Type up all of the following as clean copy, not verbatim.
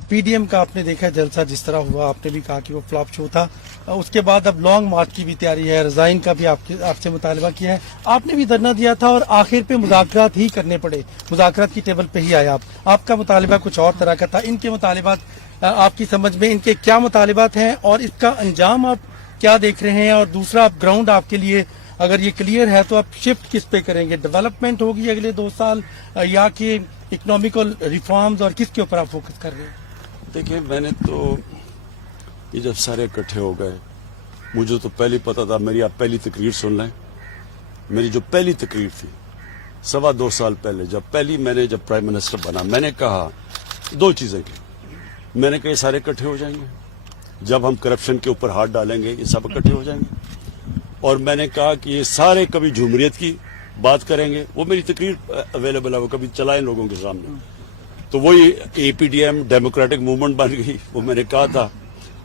PDM का आपने देखा जलसा जिस तरह हुआ, आपने भी कहा कि वो फ्लॉप शो था। उसके बाद अब लॉन्ग मार्च की भी तैयारी है, रिजाइन का भी आपसे मुतालबा किया है, आपने भी धरना दिया था और आखिर पे मुज़ाकरात ही करने पड़े, मुज़ाकरात की टेबल पे ही आए आप। आपका मुतालबा कुछ और तरह का था, इनके मुतालबात आपकी समझ में इनके क्या मुतालबात हैं और इसका अंजाम आप क्या देख रहे हैं? और दूसरा, आप ग्राउंड आपके लिए अगर ये क्लियर है तो आप शिफ्ट किस पे करेंगे? डेवलपमेंट होगी अगले 2 साल या कि इकोनॉमिकल रिफॉर्म्स, और किसके ऊपर आप फोकस कर रहे हैं? देखिए, मैंने तो ये जब सारे इकट्ठे हो गए, मुझे तो पहले पता था। मेरी आप पहली तकरीर सुन लें। मेरी जो पहली तकरीर थी 2.25 साल पहले, जब प्राइम मिनिस्टर बना, मैंने कहा 2 चीजें की। मैंने कहा ये सारे इकट्ठे हो जाएंगे, जब हम करप्शन के ऊपर हाथ डालेंगे ये सब इकट्ठे हो जाएंगे। और मैंने कहा कि ये सारे कभी झुमरियत की बात करेंगे। वो मेरी तकरीर अवेलेबल है, वो कभी चलाएं लोगों के सामने। तो वही एपीडीएम डेमोक्रेटिक मूवमेंट बन गई, वो मैंने कहा था।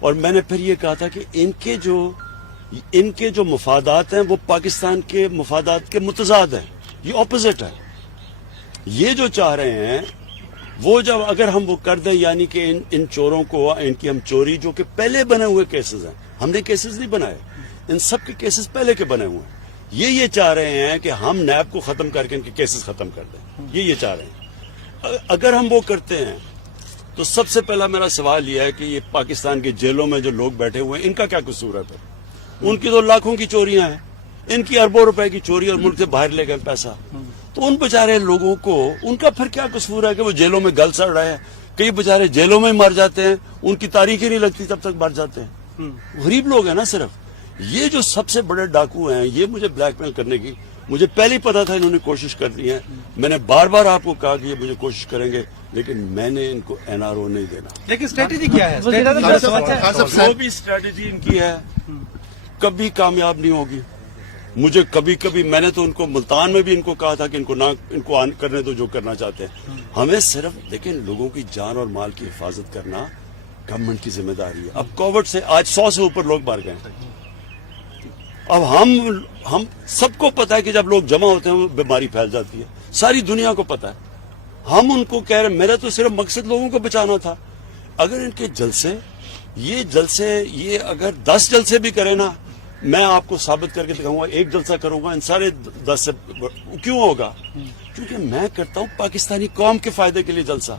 और मैंने फिर ये कहा था कि इनके जो मफादात हैं वो पाकिस्तान के मफादात के मुतजाद हैं, ये ऑपोजिट है। ये जो चाह रहे हैं वो जब अगर हम वो कर दें, यानी कि इन चोरों को, इनकी हम चोरी, जो कि पहले बने हुए केसेस हैं, हमने केसेस नहीं बनाए, इन सब के केसेस पहले के बने हुए हैं। ये चाह रहे हैं कि हम नैब को खत्म करके इनके केसेस खत्म कर दें, ये चाह रहे हैं। अगर हम वो करते हैं तो सबसे पहला मेरा सवाल यह है कि ये पाकिस्तान की जेलों में जो लोग बैठे हुए हैं, इनका क्या कसूर है? फिर उनकी तो लाखों की चोरियां हैं, इनकी अरबों रुपए की चोरी, और मुल्क से बाहर ले गए पैसा। तो उन बेचारे लोगों को, उनका फिर क्या कसूर है कि वो जेलों में गल सड़ रहे हैं? कई बेचारे जेलों में मर जाते हैं, उनकी तारीख ही नहीं लगती तब तक मर जाते हैं। गरीब लोग हैं ना सिर्फ। ये जो सबसे बड़े डाकू हैं, ये मुझे ब्लैकमेल करने की, मुझे पहले ही पता था इन्होंने कोशिश कर दी है। मैंने बार बार आपको कहा कि ये मुझे कोशिश करेंगे, लेकिन मैंने इनको एनआरओ नहीं देना। लेकिन स्ट्रेटेजी क्या है? जो भी स्ट्रेटेजी इनकी है कभी कामयाब नहीं होगी। मुझे कभी मैंने तो उनको मुल्तान में भी इनको कहा था कि इनको ऑन करने दो जो करना चाहते हैं। हमें सिर्फ लेकिन लोगों की जान और माल की हिफाजत करना गवर्नमेंट की जिम्मेदारी है। अब कोविड से आज 100 से ऊपर लोग मर गए। अब हम सबको पता है कि जब लोग जमा होते हैं बीमारी फैल जाती है, सारी दुनिया को पता है। हम उनको कह रहे, मेरा तो सिर्फ मकसद लोगों को बचाना था। अगर इनके जलसे ये अगर 10 जलसे भी करें ना, मैं आपको साबित करके दिखाऊंगा, 1 जलसा करूंगा इन सारे 10 से। क्यों होगा? क्योंकि मैं करता हूं पाकिस्तानी कौम के फायदे के लिए जलसा।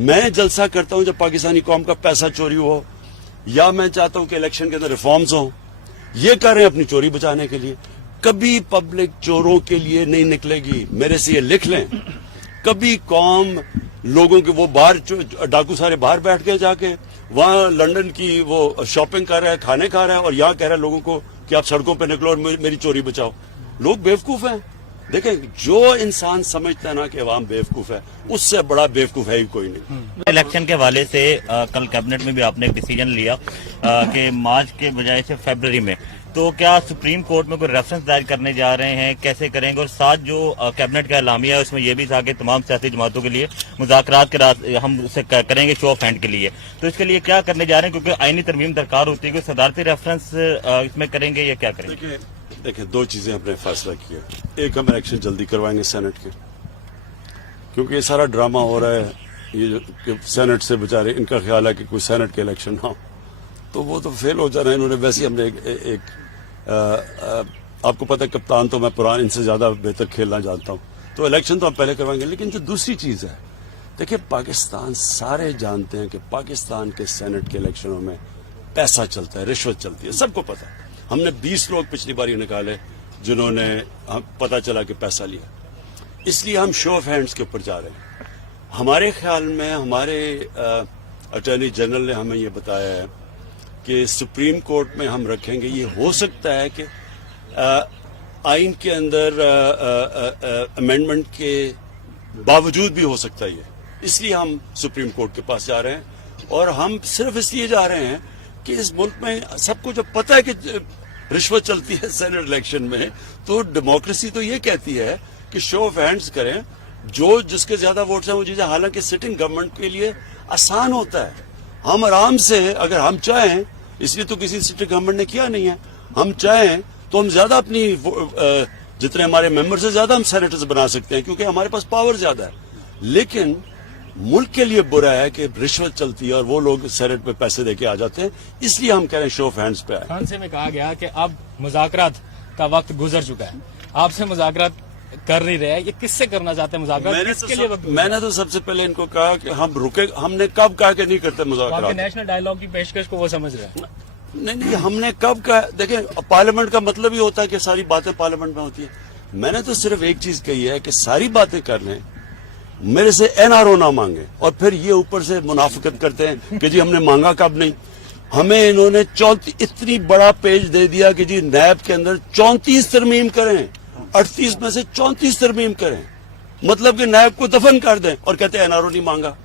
मैं जलसा करता हूं जब पाकिस्तानी कौम का पैसा चोरी हो, या मैं चाहता हूं कि इलेक्शन के अंदर रिफॉर्म्स हो। ये कर रहे हैं अपनी चोरी बचाने के लिए। कभी पब्लिक चोरों के लिए नहीं निकलेगी, मेरे से ये लिख लें। कभी कौम लोगों के, वो बाहर डाकू सारे बाहर बैठ के जाके वहां लंदन की वो शॉपिंग कर रहा है, खाने खा रहा है, और यहाँ कह रहा है लोगों को कि आप सड़कों पे निकलो और मेरी चोरी बचाओ। लोग बेवकूफ हैं। देखें, जो इंसान समझता है ना कि अवाम बेवकूफ है, उससे बड़ा बेवकूफ है ही कोई नहीं। इलेक्शन के हवाले से कल कैबिनेट में भी आपने एक डिसीजन लिया कि मार्च के बजाय से फरवरी में, तो क्या सुप्रीम कोर्ट में कोई रेफरेंस दायर करने जा रहे हैं? कैसे करेंगे? और साथ जो कैबिनेट का एलामिया है उसमें यह भी था कि तमाम सियासी जमातों के लिए मुज़ाकरात के रास्ते हम उसे करेंगे शो ऑफ हैंड के लिए, तो इसके लिए क्या करने जा रहे हैं? क्योंकि आईनी तरमीम दरकार होती है, कोई सदारती रेफरेंस इसमें करेंगे या क्या करेंगे? देखिए 2 चीजें हमने फैसला किया। एक, हम इलेक्शन जल्दी करवाएंगे सेनेट के, क्योंकि ये सारा ड्रामा हो रहा है। ये जो सेनेट से बेचारे, इनका ख्याल है कि कोई सेनेट के इलेक्शन ना हो तो वो तो फेल हो जा रहे हैं। इन्होंने वैसे ही हमने आपको पता है कप्तान तो मैं पुरान, इनसे ज्यादा बेहतर खेलना जानता हूँ, तो इलेक्शन तो हम पहले करवाएंगे। लेकिन जो दूसरी चीज है, देखिए पाकिस्तान, सारे जानते हैं कि पाकिस्तान के सेनेट के इलेक्शनों में पैसा चलता है, रिश्वत चलती है, सबको पता है। हमने 20 लोग पिछली बार निकाले जिन्होंने पता चला कि पैसा लिया, इसलिए हम शो ऑफ हैंड्स के ऊपर जा रहे हैं। हमारे ख्याल में हमारे अटॉर्नी जनरल ने हमें ये बताया है कि सुप्रीम कोर्ट में हम रखेंगे। ये हो सकता है कि आइन के अंदर अमेंडमेंट के बावजूद भी हो सकता है ये, इसलिए हम सुप्रीम कोर्ट के पास जा रहे हैं। और हम सिर्फ इसलिए जा रहे हैं कि इस मुल्क में सबको जब पता है कि रिश्वत चलती है सेनेट इलेक्शन में, तो डेमोक्रेसी तो ये कहती है कि शो ऑफ हैंड्स करें, जो जिसके ज्यादा वोट्स हैं वो चीजें। हालांकि सिटिंग गवर्नमेंट के लिए आसान होता है, हम आराम से, अगर हम चाहें, इसलिए तो किसी सिटिंग गवर्नमेंट ने किया नहीं है, हम चाहें तो हम ज्यादा अपनी जितने हमारे मेंबर से ज्यादा हम सेनेटर्स बना सकते हैं, क्योंकि हमारे पास पावर ज्यादा है। लेकिन मुल्क के लिए बुरा है कि रिश्वत चलती है और वो लोग सेनेट पे पैसे देके आ जाते हैं, इसलिए हम कह रहे हैं शो ऑफ हैंड्स पे आए। फ्रांस में कहा गया कि अब मुज़ाकरात का वक्त गुजर चुका है, आपसे मुज़ाकरात कर नहीं रहे हैं, ये किससे करना चाहते हैं मुज़ाकरात, किसके लिए वक्त? मैंने तो सबसे पहले इनको कहा कि हम रुके, हमने कब कहा कि नहीं करते आपके मुज़ाकरात? नेशनल डायलॉग की पेशकश को वो समझ रहे हैं। नहीं, हमने कब कहा? देखें, पार्लियामेंट का मतलब ही होता है कि सारी बातें पार्लियामेंट में होती है। मैंने तो सिर्फ एक चीज कही है कि सारी बातें कर लें, मेरे से एनआरओ ना मांगे, और फिर ये ऊपर से मुनाफिकत करते हैं कि जी हमने मांगा कब नहीं। हमें इन्होंने 34 इतनी बड़ा पेज दे दिया कि जी नैब के अंदर 34 तरमीम करें, 38 में से 34 तरमीम करें, मतलब कि नैब को दफन कर दें, और कहते हैं एनआरओ नहीं मांगा।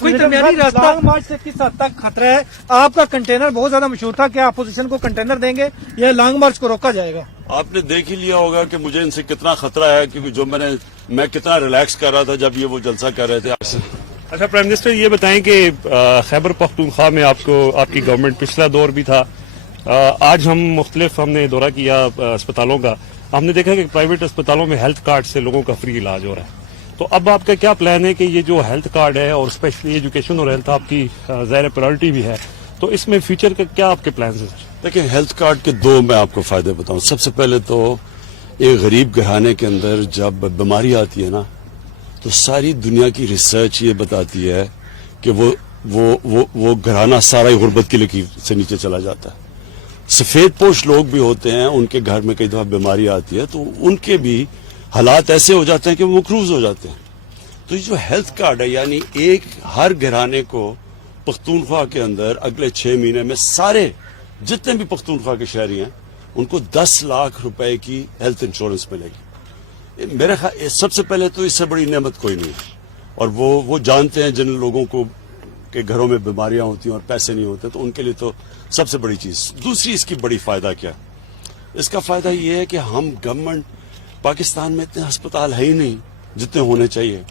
कोई दरमियानी रास्ता लॉन्ग मार्च से किस हद तक खतरा है? आपका कंटेनर बहुत ज्यादा मशहूर था, क्या अपोजिशन को कंटेनर देंगे या लॉन्ग मार्च को रोका जाएगा? आपने देख ही लिया होगा कि मुझे इनसे कितना खतरा है, क्योंकि जो मैं कितना रिलैक्स कर रहा था जब ये वो जलसा कर रहे थे। अच्छा प्राइम मिनिस्टर, ये बताएं कि खैबर पख्तूनख्वा में आपकी गवर्नमेंट पिछला दौर भी था, आज हमने दौरा किया अस्पतालों का, हमने देखा कि प्राइवेट अस्पतालों में हेल्थ कार्ड से लोगों का फ्री इलाज हो रहा है। तो अब आपका क्या प्लान है कि ये जो हेल्थ कार्ड है और स्पेशली एजुकेशन और हेल्थ आपकी ज़ाहिर प्रायोरिटी भी है, तो इसमें फ्यूचर का क्या आपके प्लान है सर? देखिए, हेल्थ कार्ड के दो मैं आपको फायदे बताऊं। सबसे पहले तो एक गरीब घराने के अंदर जब बीमारी आती है ना, तो सारी दुनिया की रिसर्च ये बताती है कि वो घराना सारा ही गुर्बत की लकीर से नीचे चला जाता है। सफेद पोश लोग भी होते हैं, उनके घर में कई दफा बीमारी आती है तो उनके भी हालात ऐसे हो जाते हैं कि वो मकरूज हो जाते हैं। तो ये जो हेल्थ कार्ड है, यानी एक हर घराने को पख्तूनख्वा के अंदर अगले 6 महीने में सारे जितने भी पख्तूनख्वा के शहरी हैं उनको 10 लाख रुपए की हेल्थ इंश्योरेंस मिलेगी। मेरे ख्याल सबसे पहले तो इससे बड़ी नेमत कोई नहीं है, और वो जानते हैं जिन लोगों को के घरों में बीमारियां होती हैं और पैसे नहीं होते, तो उनके लिए तो सबसे बड़ी चीज। दूसरी इसकी बड़ी फायदा क्या? इसका फायदा ये है कि हम गवर्नमेंट, पाकिस्तान में इतने अस्पताल है ही नहीं जितने होने चाहिए,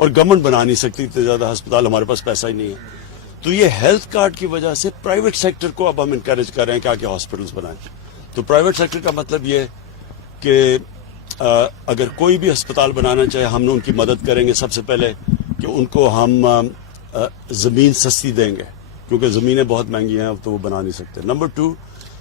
और गवर्नमेंट बना नहीं सकती इतने ज्यादा अस्पताल, हमारे पास पैसा ही नहीं है। तो ये हेल्थ कार्ड की वजह से प्राइवेट सेक्टर को अब हम इनकरेज कर रहे हैं कि आके हॉस्पिटल्स बनाएं। तो प्राइवेट सेक्टर का मतलब ये कि अगर कोई भी अस्पताल बनाना चाहे, हम उनकी मदद करेंगे। सबसे पहले कि उनको हम जमीन सस्ती देंगे, क्योंकि जमीनें बहुत महंगी हैं, अब तो वो बना नहीं सकते। नंबर 2,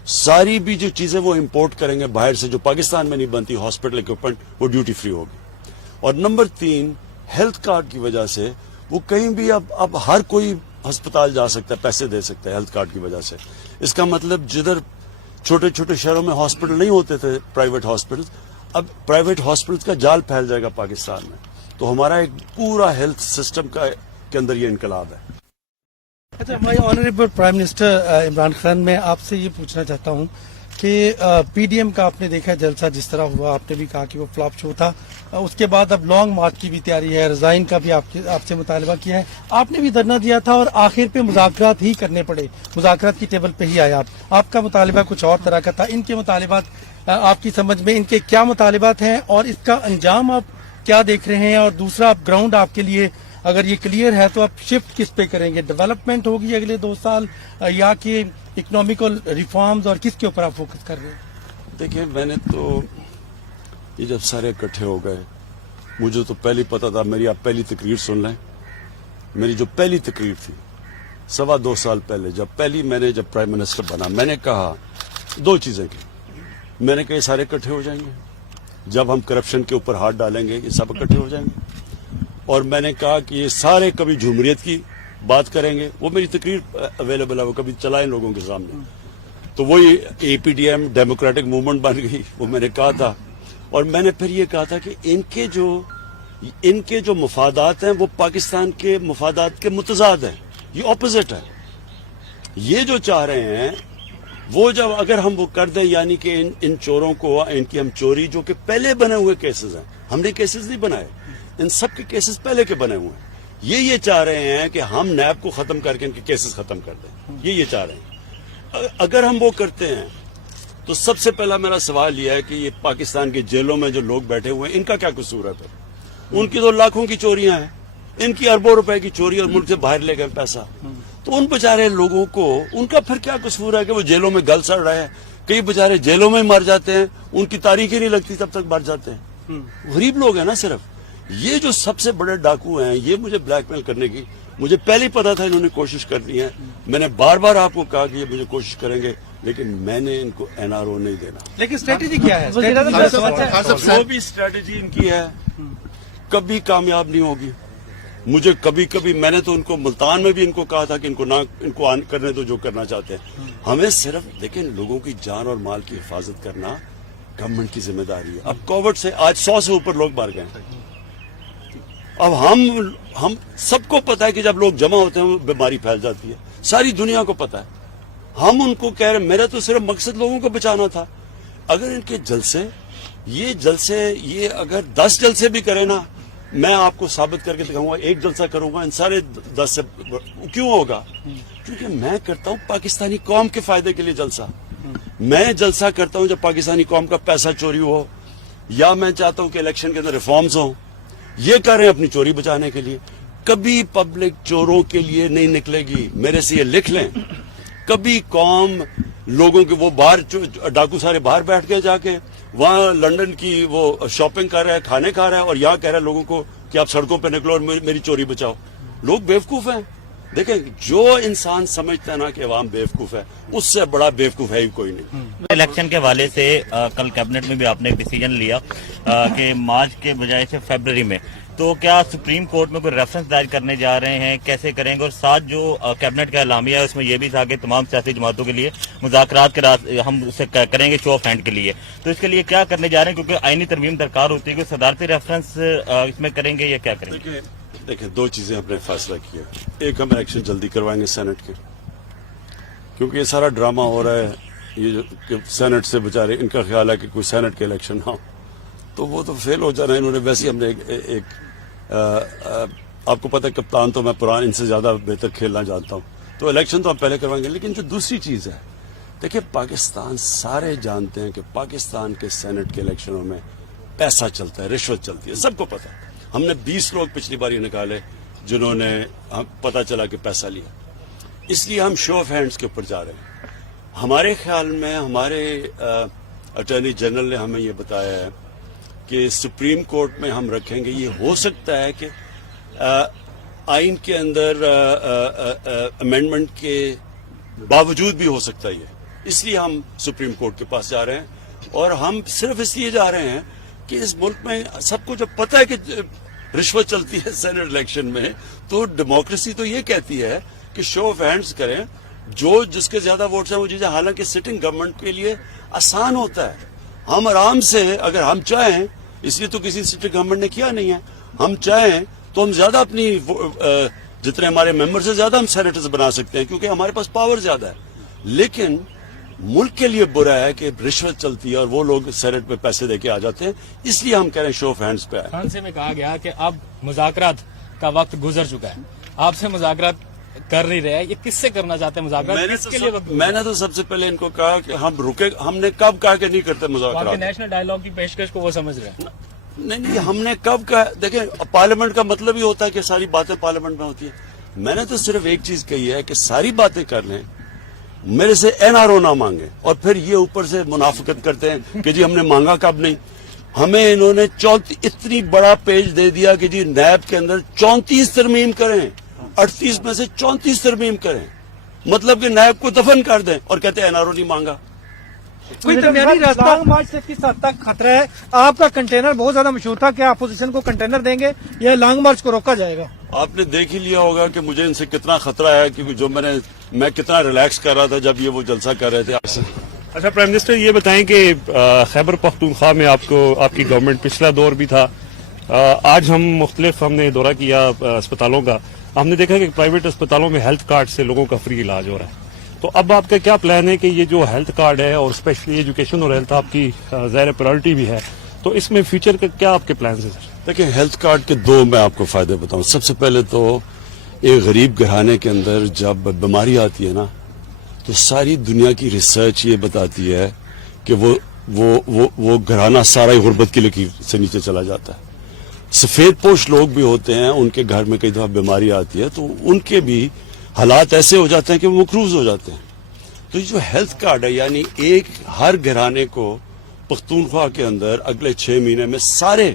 सारी भी जो चीजें वो इंपोर्ट करेंगे बाहर से जो पाकिस्तान में नहीं बनती, हॉस्पिटल इक्विपमेंट, वो ड्यूटी फ्री होगी। और नंबर 3, हेल्थ कार्ड की वजह से वो कहीं भी अब हर कोई अस्पताल जा सकता है, पैसे दे सकता है हेल्थ कार्ड की वजह से। इसका मतलब जिधर छोटे छोटे शहरों में हॉस्पिटल नहीं होते थे, प्राइवेट हॉस्पिटल, अब प्राइवेट हॉस्पिटल का जाल फैल जाएगा पाकिस्तान में। तो हमारा एक पूरा हेल्थ सिस्टम के अंदर ये इनकलाब है। अच्छा, my honourable prime minister Imran Khan, मैं आपसे ये पूछना चाहता हूँ कि पीडीएम का आपने देखा जलसा जिस तरह हुआ, आपने भी कहा कि वो फ्लॉप शो था, उसके बाद अब लॉन्ग मार्च की भी तैयारी है, रिजाइन का भी आपसे मुतालबा किया है, आपने भी धरना दिया था और आखिर पे मुज़ाकरात ही करने पड़े, मुज़ाकरात की टेबल पे ही आए आप। आपका मुतालबा कुछ और तरह का था, इनके मुतालिबात आपकी समझ में इनके क्या मुतालिबात हैं और इसका अंजाम आप क्या देख रहे हैं? और दूसरा, आप ग्राउंड आपके लिए अगर ये क्लियर है तो आप शिफ्ट किस पे करेंगे? डेवलपमेंट होगी अगले 2 साल या कि इकोनॉमिकल रिफॉर्म्स, और किसके ऊपर आप फोकस कर रहे हैं? देखिए, मैंने तो ये जब सारे इकट्ठे हो गए, मुझे तो पहले पता था, मेरी आप पहली तकरीर सुन लें। मेरी जो पहली तकरीर थी 2.25 साल पहले, मैंने जब प्राइम मिनिस्टर बना, मैंने कहा 2 चीजें की। मैंने कहा ये सारे इकट्ठे हो जाएंगे, जब हम करप्शन के ऊपर हाथ डालेंगे ये सब इकट्ठे हो जाएंगे। और मैंने कहा कि ये सारे कभी जमहूरियत की बात करेंगे, वो मेरी तकरीर अवेलेबल है, वो कभी चलाएं लोगों के सामने। तो वही एपीडीएम डेमोक्रेटिक मूवमेंट बन गई, वो मैंने कहा था। और मैंने फिर ये कहा था कि इनके जो मफादात हैं वो पाकिस्तान के मफादात के मुतजाद हैं, ये ऑपोजिट है। ये जो चाह रहे हैं वो जब अगर हम वो कर दें, यानी कि इन चोरों को, इनकी हम चोरी, जो कि पहले बने हुए केसेस हैं, हमने केसेस नहीं बनाए, इन सब के केसेस पहले के बने हुए हैं। ये चाह रहे हैं कि हम नैब को खत्म करके इनके केसेस खत्म कर दें, ये चाह रहे हैं। अगर हम वो करते हैं तो सबसे पहला मेरा सवाल यह है कि ये पाकिस्तान की जेलों में जो लोग बैठे हुए हैं, इनका क्या कसूर है? फिर उनकी तो लाखों की चोरियां हैं, इनकी अरबों रुपए की चोरी, और मुल्क से बाहर ले गए पैसा। तो उन बेचारे लोगों को उनका फिर क्या कसूर है कि वो जेलों में गल सड़ रहे हैं? कई बेचारे जेलों में मर जाते हैं, उनकी तारीख ही नहीं लगती तब तक मर जाते हैं। गरीब लोग हैं ना सिर्फ। یہ جو سب سے بڑے ڈاکو ہیں یہ مجھے بلیک میل کرنے کی مجھے پہلے ہی پتا تھا انہوں نے کوشش کرنی ہے. میں نے بار بار آپ کو کہا کہ یہ مجھے کوشش کریں گے لیکن میں نے ان کو NRO نہیں دینا. لیکن اسٹریٹجی کیا ہے؟ جو بھی اسٹریٹجی ان کی ہے کبھی کامیاب نہیں ہوگی. مجھے کبھی کبھی میں نے تو ان کو ملتان میں بھی ان کو کہا تھا کہ ان کو کرنے تو جو کرنا چاہتے ہیں. ہمیں صرف لیکن لوگوں کی جان اور مال کی حفاظت کرنا گورنمنٹ کی ذمہ داری ہے. اب کووڈ سے آج 100 سے اوپر لوگ مر گئے. اب ہم سب کو پتا ہے کہ جب لوگ جمع ہوتے ہیں بیماری پھیل جاتی ہے. ساری دنیا کو پتا ہے. ہم ان کو کہہ رہے میرا تو صرف مقصد لوگوں کو بچانا تھا. اگر ان کے جلسے یہ اگر 10 جلسے بھی کریں نا میں آپ کو ثابت کر کے دکھاؤں گا. ایک جلسہ کروں گا ان سارے 10 سے کیوں ہوگا؟ کیونکہ میں کرتا ہوں پاکستانی قوم کے فائدے کے لیے جلسہ. میں جلسہ کرتا ہوں جب پاکستانی قوم کا پیسہ چوری ہو یا میں چاہتا ہوں کہ الیکشن کے اندر ریفارمز ہوں. یہ کر رہے ہیں اپنی چوری بچانے کے لیے. کبھی پبلک چوروں کے لیے نہیں نکلے گی. میرے سے یہ لکھ لیں کبھی قوم لوگوں کے وہ باہر ڈاکو سارے باہر بیٹھ گئے جا کے وہاں لنڈن کی وہ شاپنگ کر رہا ہے کھانے کھا رہا ہے اور یہاں کہہ رہا ہے لوگوں کو کہ آپ سڑکوں پہ نکلو اور میری چوری بچاؤ. لوگ بیوقوف ہیں. دیکھیں جو انسان سمجھتا ہے نا کہ عوام بیوقوف ہے اس سے بڑا بیوقوف ہے ہی کوئی نہیں. الیکشن کے حوالے سے کل کیبنٹ میں بھی آپ نے ایک ڈیسیجن لیا کہ مارچ کے بجائے سے فیبرری میں. تو کیا سپریم کورٹ میں کوئی ریفرنس دائر کرنے جا رہے ہیں؟ کیسے کریں گے؟ اور ساتھ جو کیبنٹ کا اعلامیہ ہے اس میں یہ بھی تھا کہ تمام سیاسی جماعتوں کے لیے مذاکرات کے ہم اسے کریں گے شو آف ہینڈ کے لیے. تو اس کے لیے کیا کرنے جا رہے ہیں؟ کیونکہ آئینی ترمیم درکار ہوتی ہے کہ صدارتی ریفرنس اس میں کریں گے یا کیا کریں گے؟ دیکھیں 2 چیزیں ہم نے فیصلہ کیا. ایک ہم الیکشن جلدی کروائیں گے سینٹ کے کیونکہ یہ سارا ڈرامہ ہو رہا ہے. یہ جو سینٹ سے بچارے ان کا خیال ہے کہ کوئی سینٹ کے الیکشن ہو تو وہ تو فیل ہو جانا ہے. انہوں نے ویسے ہم نے ایک آپ کو پتہ ہے کپتان تو میں پران ان سے زیادہ بہتر کھیلنا جانتا ہوں. تو الیکشن تو ہم پہلے کروائیں گے. لیکن جو دوسری چیز ہے دیکھیں پاکستان سارے جانتے ہیں کہ پاکستان کے سینٹ کے الیکشنوں میں پیسہ چلتا ہے رشوت چلتی ہے. سب کو پتہ ہے. ہم نے 20 لوگ پچھلی بار یہ نکالے جنہوں نے پتہ چلا کہ پیسہ لیا. اس لیے ہم شو آف ہینڈز کے اوپر جا رہے ہیں. ہمارے خیال میں ہمارے اٹارنی جنرل نے ہمیں یہ بتایا ہے کہ سپریم کورٹ میں ہم رکھیں گے. یہ ہو سکتا ہے کہ آئین کے اندر امینڈمنٹ کے باوجود بھی ہو سکتا ہے. اس لیے ہم سپریم کورٹ کے پاس جا رہے ہیں اور ہم صرف اس لیے جا رہے ہیں کہ اس ملک میں سب کو جب پتہ ہے کہ رشوت چلتی ہے سینٹ الیکشن میں تو ڈیموکریسی تو یہ کہتی ہے کہ شو آف ہینڈز کریں. جو جس کے زیادہ ووٹس ہیں وہ چیزیں حالانکہ سٹنگ گورنمنٹ کے لیے آسان ہوتا ہے. ہم آرام سے اگر ہم چاہیں اس لیے تو کسی سٹنگ گورنمنٹ نے کیا نہیں ہے. ہم چاہیں تو ہم زیادہ اپنی جتنے ہمارے ممبرز ہیں زیادہ ہم سینیٹرز بنا سکتے ہیں کیونکہ ہمارے پاس پاور زیادہ ہے. لیکن ملک کے لیے برا ہے کہ رشوت چلتی ہے اور وہ لوگ سینٹ میں پیسے دے کے آ جاتے ہیں. اس لیے ہم کہہ رہے ہیں شو آف ہینڈز پہ آئے. فرانس میں کہا گیا کہ اب مذاکرات کا وقت گزر چکا ہے. آپ سے مذاکرات کر نہیں رہے. یہ کس سے کرنا چاہتے ہیں مذاکرات؟ کس کے لیے وقت؟ میں نے تو سب سے پہلے ان کو کہا کہ ہم رکے. ہم نے کب کہا کہ نہیں کرتے مذاکرات؟ نیشنل ڈائیلاگ کی پیشکش کو وہ سمجھ رہے ہیں. نہیں ہم نے کب کہا. دیکھیں پارلیمنٹ کا مطلب ہی ہوتا ہے کہ ساری باتیں پارلیمنٹ میں ہوتی ہیں. میں نے تو صرف ایک چیز کہی ہے کہ ساری باتیں کر لیں میرے سے NRO نہ مانگے اور پھر یہ اوپر سے منافقت کرتے ہیں کہ جی ہم نے مانگا کب نہیں. ہمیں انہوں نے اتنی بڑا پیج دے دیا کہ جی نیب کے اندر 34 ترمیم کریں. 38 میں سے 34 ترمیم کریں. مطلب کہ نیب کو دفن کر دیں اور کہتے ہیں NRO نہیں مانگا. کوئی درمیانی راستہ لانگ مارچ سے کس حد تک خطرہ ہے؟ آپ کا کنٹینر بہت زیادہ مشہور تھا. کیا اپوزیشن کو کنٹینر دیں گے یا لانگ مارچ کو روکا جائے گا؟ آپ نے دیکھ ہی لیا ہوگا کہ مجھے ان سے کتنا خطرہ ہے کیونکہ جو میں کتنا ریلیکس کر رہا تھا جب یہ وہ جلسہ کر رہے تھے. اچھا پرائم منسٹر یہ بتائیں کہ خیبر پختونخوا میں آپ کی گورنمنٹ پچھلا دور بھی تھا. آج ہم نے دورہ کیا اسپتالوں کا. ہم نے دیکھا کہ پرائیویٹ اسپتالوں میں ہیلتھ کارڈ سے لوگوں کا فری علاج ہو رہا ہے. تو اب آپ کا کیا پلان ہے کہ یہ جو ہیلتھ کارڈ ہے اور اسپیشلی ایجوکیشن اور ہیلتھ آپ کی ظاہر پرائرٹی بھی ہے تو اس میں فیوچر کا کیا آپ کے پلانز ہیں؟ دیکھیں ہیلتھ کارڈ کے 2 میں آپ کو فائدے بتاؤں. سب سے پہلے تو ایک غریب گھرانے کے اندر جب بیماری آتی ہے نا تو ساری دنیا کی ریسرچ یہ بتاتی ہے کہ وہ گھرانہ سارا ہی غربت کی لکیر سے نیچے چلا جاتا ہے. سفید پوش لوگ بھی ہوتے ہیں ان کے گھر میں کئی دفعہ بیماری آتی ہے تو ان کے بھی حالات ایسے ہو جاتے ہیں کہ وہ مقروض ہو جاتے ہیں. تو یہ جو ہیلتھ کارڈ ہے یعنی ہر گھرانے کو پختونخوا کے اندر اگلے 6 مہینے میں سارے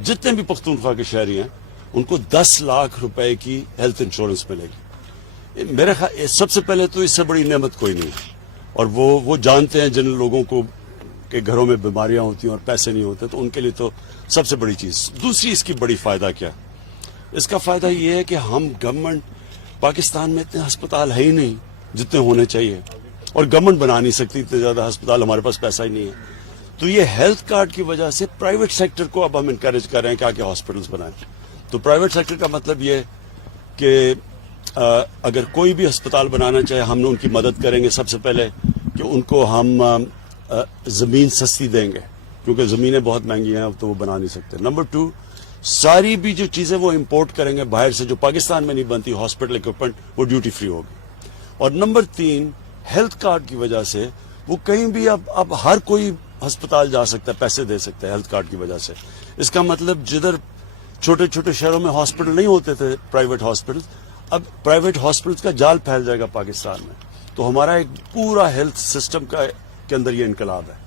जितने भी पख्तूनख्वा के शहरी हैं उनको 10 लाख रुपए की हेल्थ इंश्योरेंस मिलेगी। मेरे ख्याल सबसे पहले तो इससे बड़ी नेमत कोई नहीं है, और वो जानते हैं जिन लोगों को के घरों में बीमारियां होती हैं और पैसे नहीं होते, तो उनके लिए तो सबसे बड़ी चीज। दूसरी इसकी बड़ी फायदा क्या, इसका फायदा ये है कि हम गवर्नमेंट, पाकिस्तान में इतने अस्पताल है ही नहीं जितने होने चाहिए, और गवर्नमेंट बना नहीं सकती इतने ज्यादा अस्पताल, हमारे पास पैसा ही नहीं है। तो ये हेल्थ कार्ड की वजह से प्राइवेट सेक्टर को अब हम इनकरेज कर रहे हैं कि आके हॉस्पिटल्स बनाएं। तो प्राइवेट सेक्टर का मतलब ये कि अगर कोई भी अस्पताल बनाना चाहे, हम उनकी मदद करेंगे। सबसे पहले कि उनको हम जमीन सस्ती देंगे, क्योंकि जमीनें बहुत महंगी हैं, अब तो वो बना नहीं सकते। नंबर 2, सारी भी जो चीजें वो इंपोर्ट करेंगे बाहर से, जो पाकिस्तान में नहीं बनती, हॉस्पिटल इक्विपमेंट, वो ड्यूटी फ्री होगी। और नंबर 3, हेल्थ कार्ड की वजह से वो कहीं भी अब हर कोई अस्पताल जा सकता है, पैसे दे सकता है हेल्थ कार्ड की वजह से। इसका मतलब जिधर छोटे छोटे शहरों में हॉस्पिटल नहीं होते थे, प्राइवेट हॉस्पिटल, अब प्राइवेट हॉस्पिटल्स का जाल फैल जाएगा पाकिस्तान में। तो हमारा एक पूरा हेल्थ सिस्टम के अंदर ये इनकलाब है।